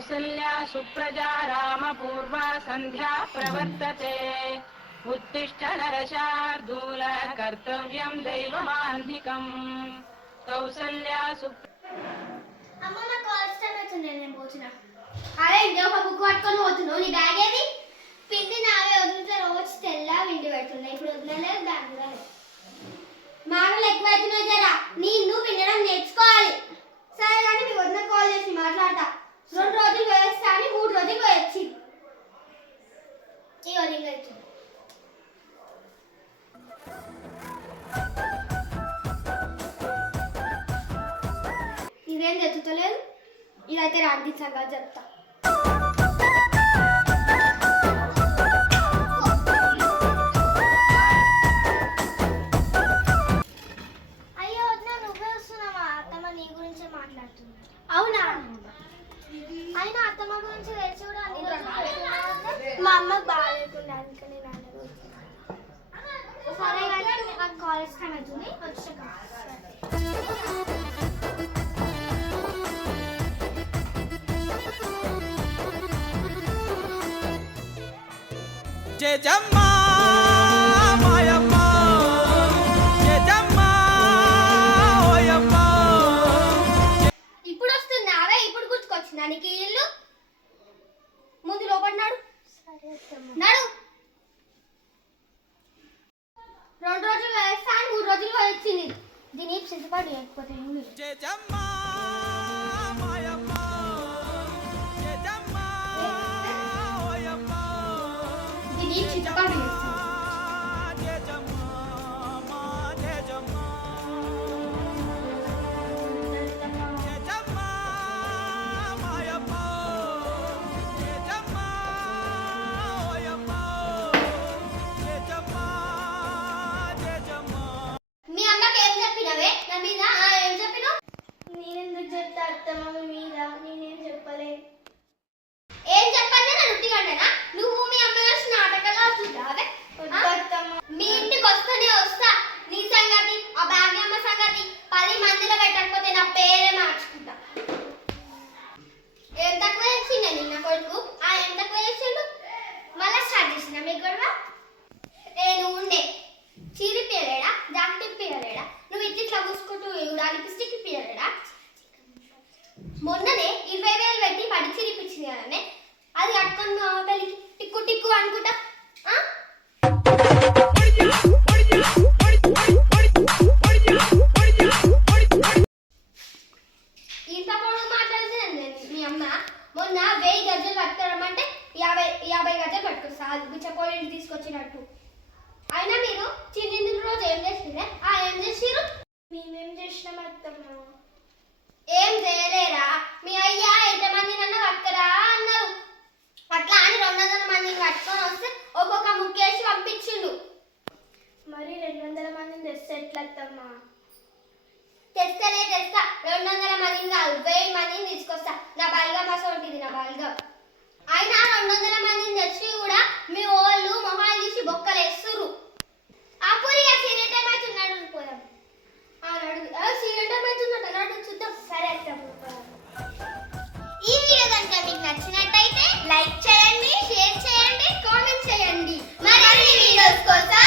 कौसल्या सुप्रजा रामपूर्वा संध्या प्रवर्तते उत्तिष्ठ नरशार्दूल कर्तव्यं दैवमान्धिकम् कौसल्या అమ్మ నా కాలేజ్ టైం అవుతుంది నేను పోతున్నా. అరే ఇంట్లో ఒక బుక్ పట్టుకొని పోతున్నావు. నీ బ్యాగ్ ఏది? పిండి నావే వదిలితే రోజు తెల్ల పిండి పెడుతున్నాయి. ఇప్పుడు వదిలేదు బ్యాగ్ కూడా లేదు. మాటలు ఎక్కువైతున్నాయి జరా. నువ్వు పిండడం నేర్చుకోవాలి. సరే కానీ మీ వదిన కాల్ చేసి మాట్లాడతా. 2 రోజులు పోయేస్తా అని 3 రోజులు పోయొచ్చి ఇక రింగ్ అవుతుంది. ఇదేం తెచ్చుతలేదు. ఇదైతే రాంది సంగతి చెప్తా. అయ్యో వద్దా నువ్వే వస్తున్నావా? అత్తమ్మ నీ గురించే మాట్లాడుతున్నా. అవునా? అయినా అత్తమ్మ గురించి తెలిసి కూడా మా అమ్మకు బాగాలేకుండా అందుకని సరే కానీ నాకు కాలేజ్ టైం అవుతుంది వచ్చాక. జయజమ్మా మాయమ్మ జయజమ్మా ఓయమ్మ. ఇప్పుడు వస్తున్నావే? ఇప్పుడు గుర్తుకొచ్చిందా నీకు ఇల్లు? ముందు లోపల నడు. నడు. 2 రోజులు వేస్తాను 3 రోజులు వచ్చింది. దీని సిద్ధపడి లేకపోతే జయజమ్మా మాయమ్మ జయజమ్మా ఓయమ్మ. దీని సిద్ధపడి మీ అమ్మకి ఏం చెప్పినవే నా మీద? ఏం చెప్పినావు? నేనెందుకు చెప్తా అత్తమ్మ మీ మీద? నేనేం చెప్పలే. ఏం చెప్పండి నన్ను ఉట్టిగంటనా? నువ్వు మీ అమ్మ కలిసి నాటకాలు ఆడుతుంటావే. మీ ఇంటికి వస్తూనే వస్తా. నీ సంగతి ఆ భాగ్యమ్మ సంగతి 10 మందిలో పెట్టకపోతే నా పేరే మార్చుకుంటా. ఏం తక్కువ చేసిండే నిన్న కొడుకు? ఏం తక్కువ చేసిండు? మళ్ళా స్టార్ట్ చేసిన మీ గొడవ. నువ్వు ఉండే చీరి పియలేడా? జాకెట్ పియలేడా? నువ్వు ఇట్లా పూసుకుంటూ లిప్స్టిక్ పియలేడా? మొన్ననే 20,000 పెట్టి పడి చిరిపించింది కదనే. అది కట్టుకొని పెళ్ళికి టిక్కు టిక్కు అనుకుంటా. ఇంత పొడుగు మాట్లాడుతుంది మీ అమ్మ. మొన్న 1000 గజాలు పట్టుకోరమంటే 50 గజాలు పట్టుకొస్తా. అది బిచ్చపోయి తీసుకొచ్చినట్టు. అయినా మీరు చిన్న రోజు ఏం చేసిరే? ఏం చేసిరు? మేమేం చేసినాం అత్తమ్మ? ఏం చేయలేరా? మీ అయ్యా ఎంతమంది నన్ను పట్టుకరా అన్నారు. అట్లా అని 200 మందిని పట్టుకొని వస్తే ఒక్కొక్క ముక్కేసి పంపించిండు. మరి 200 మందిని తెస్తే ఎట్లా అత్తమ్మ? తెస్తా 200 మందిని కాదు 1000 మందిని తీసుకొస్తా. నా బల్గా మస ఉంటుంది నా బల్గా. అయినా 200 మందిని తెచ్చి కూడా మీ వాళ్ళు మొహాలు తీసి బొక్కలు వేస్తుర్రు. ఆ పూరి సీరియల్ టైం అవుతున్నాడు పోదాం. సీరియల్ టైం అవుతున్నట్టు నాడు చూద్దాం. సరే ఈ వీడియో కనుక మీకు నచ్చినట్టయితే లైక్ చేయండి, షేర్ చేయండి, కామెంట్ చేయండి. మరిన్ని వీడియోస్ కోసం